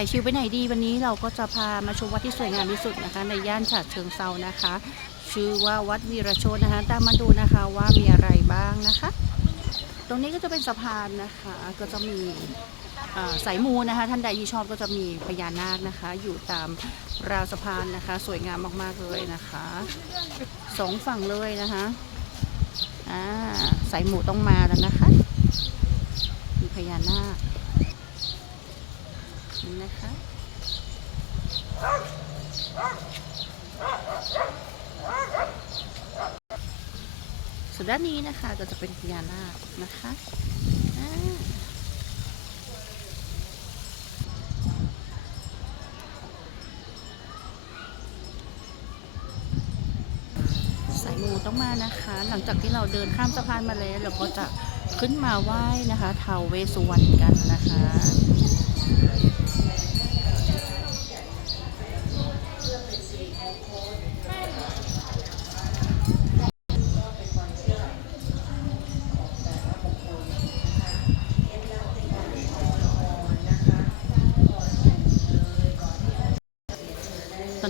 ส่ชิวไปไหนดีวันนี้เราก็จะพามาชมวัดที่สวยงามที่สุดนะคะ ในย่านฉะเชิงเซานะคะ ชื่อว่าวัดวีรโชตนะคะ ตามมาดูนะคะว่ามีอะไรบ้างนะคะ ตรงนี้ก็จะเป็นสะพานนะคะ ก็จะมีสายมูนะคะ ท่านใดที่ชอบก็จะมีพญานาคนะคะ อยู่ตามราวสะพานนะคะ สวยงามมากๆเลยนะคะสองฝั่งเลยนะคะอ่าสายหมูต้องมาแล้วนะคะ มีพญานาค นี่นะคะ ส่วนด้านนี้นะคะก็จะเป็นพญานาคนะคะสายมูต้องมานะคะ หลังจากที่เราเดินข้ามสะพานมาแล้วเราก็จะขึ้นมาไหว้นะคะเทาวเวสุวรรณกันนะคะ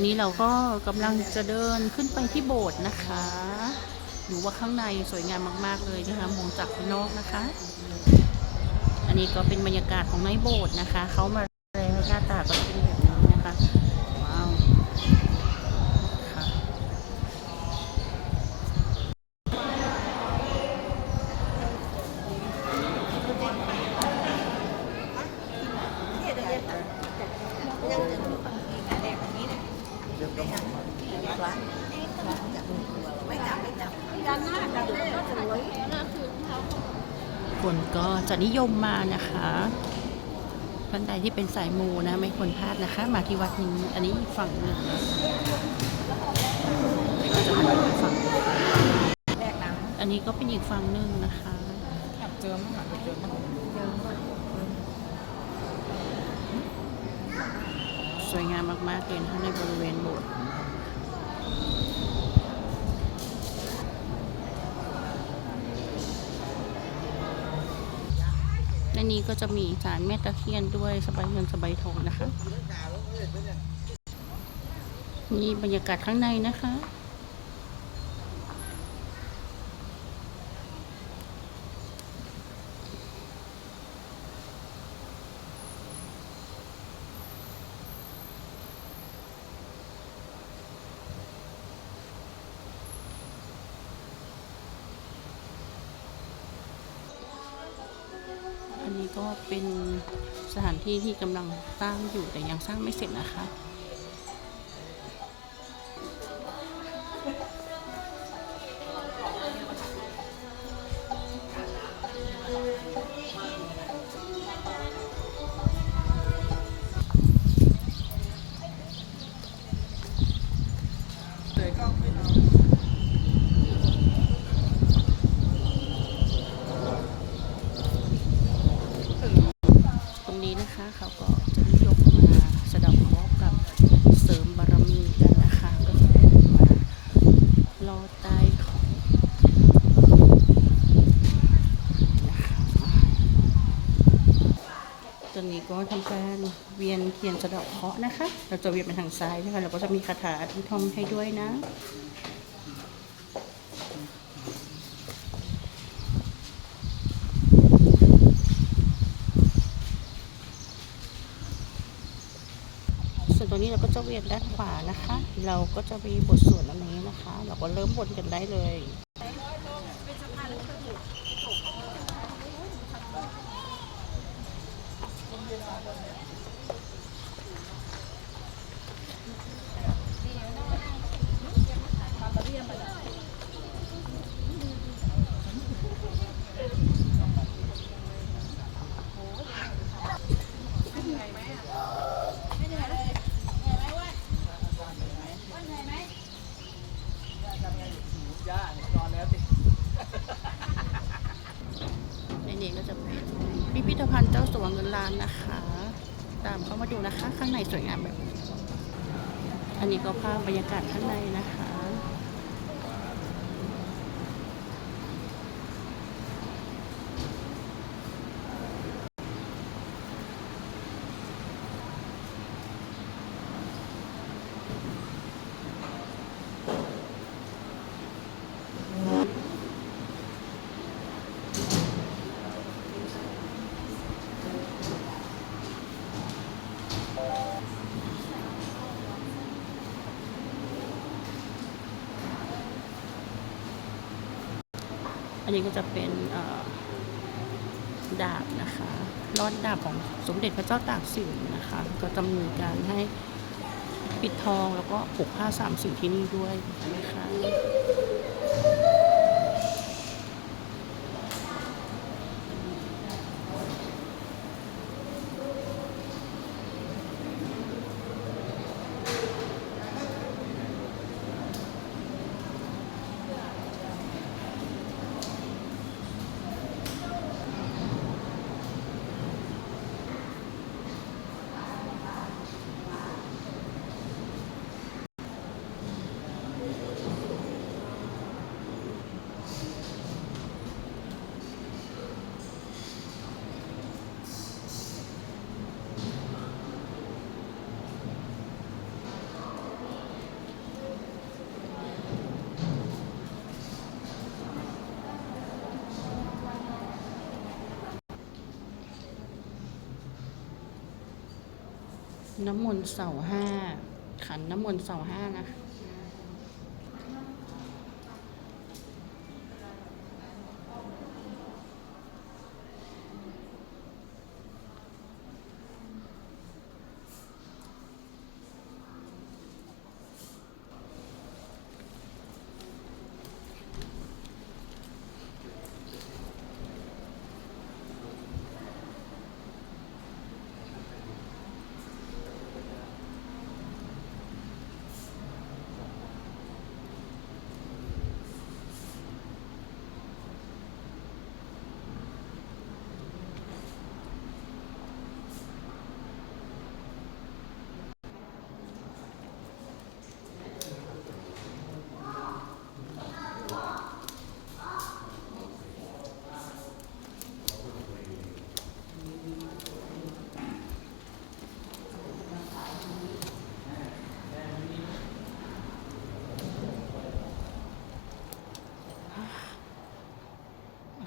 อนนี้เราก็กำลังจะเดินขึ้นไปที่โบสถ์นะคะดูว่าข้างในสวยงามมาก ๆ เลยนะคะมองจากข้างนอกนะคะ อันนี้ก็เป็นบรรยากาศของในโบสถ์นะคะเขามาแล้วหน้าตาก็จะเป็นแบบนี้นะคะ ว้าวค่ะคนก็ จะนิยมมานะคะท่านใดที่เป็นสายมูนะไม่ควรพลาดนะคะ มาที่วัดนี้อันนี้อีกฝั่งหนึ่งนะคะก็จะเป็นอีกฝั่งหนึ่งอันนี้ก็เป็นอีกฝั่งหนึ่งนะคะอยากเจอมั้งอะอยากเจอมั้งสวยงามมากๆเลยนะคะในบริเวณโบสถ์ และนี้ก็จะมีสารแม่ตะเคียนด้วยสบายเงินสบายทองนะคะ นี่บรรยากาศข้างในนะคะ ก็เป็นสถานที่ที่กำลังสร้างอยู่แต่ยังสร้างไม่เสร็จนะคะ ก็ทำการเวียนเทียนสะเดอกเคาะนะคะ เราจะเวียนไปทางซ้ายนะคะเราก็จะมีคาถาที่ท่องให้ด้วยนะส่วนตรงนี้เราก็จะเวียนด้านขวานะคะ เราก็จะมีบทสวดอันนี้นะคะ เราก็เริ่มบนกันได้เลยาเนี่ยนอนแล้วสิ ในนี้ก็จะเป็นพิพิธภัณฑ์เจ้าสัวเงินล้านนะคะ ตา มามาดูนะคะ ข้างในสวยงามแบบ อันนี้ก็ภาพบรรยากาศข้างในนะคะ อันนี้ก็จะเป็นดาบนะคะรอดดาบของสมเด็จพระเจ้าตากสินนะคะ ก็จะมีการให้ปิดทองแล้วก็ปกผ้าสามสีที่นี่ด้วยนะคะ น้ำมนต์เสาห้าขันน้ำมนต์เสาห้านะคะ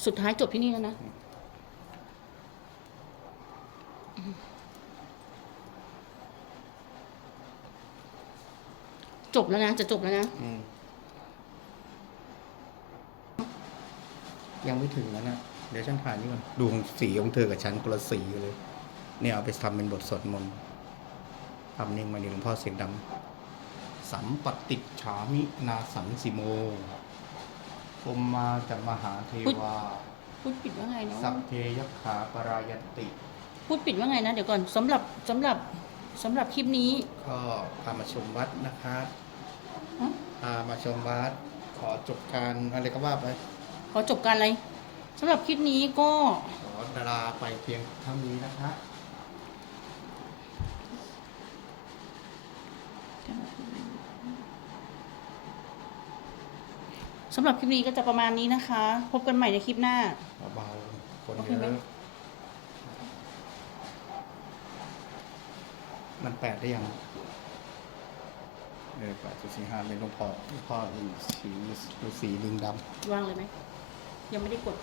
สุดท้ายจบที่นี่แล้วนะ จบแล้วนะ จะจบแล้วนะ อืมยังไม่ถึงแล้วนะ เดี๋ยวฉันถ่ายนี่ก่อนดูของสีของเธอกับฉันคนละสีเลย เนี่ยเอาไปทำเป็นบทสวดมนต์ทำนิ่งมาดีหลวงพ่อเสียงดังสัมปติฉามินาสังสิโม พมมาจะมหาเทวา พูดปิดว่าไงเนาะสัพเพยคขาปรายันติ พูดปิดว่าไงนะ เดี๋ยวก่อนสำหรับสำหรับสำหรับคลิปนี้ ก็พามาชมวัดนะคะฮะ พามาชมวัด ขอจบการอะไรก็ว่าไป ขอจบการอะไรสำหรับคลิปนี้ก็ขอดาราไปเพียงเท่านี้นะคะ สำหรับคลิปนี้ก็จะประมาณนี้นะคะ พบกันใหม่ในคลิปหน้า เบาๆคนโอเคเยไหม อะมันแปดได้ยังเออแปดจุดสี่ห้าเป็นหลวงพ่อหลวงพ่อฤาษีฤาษีลิงดำวางเลยไหม ยังไม่ได้กด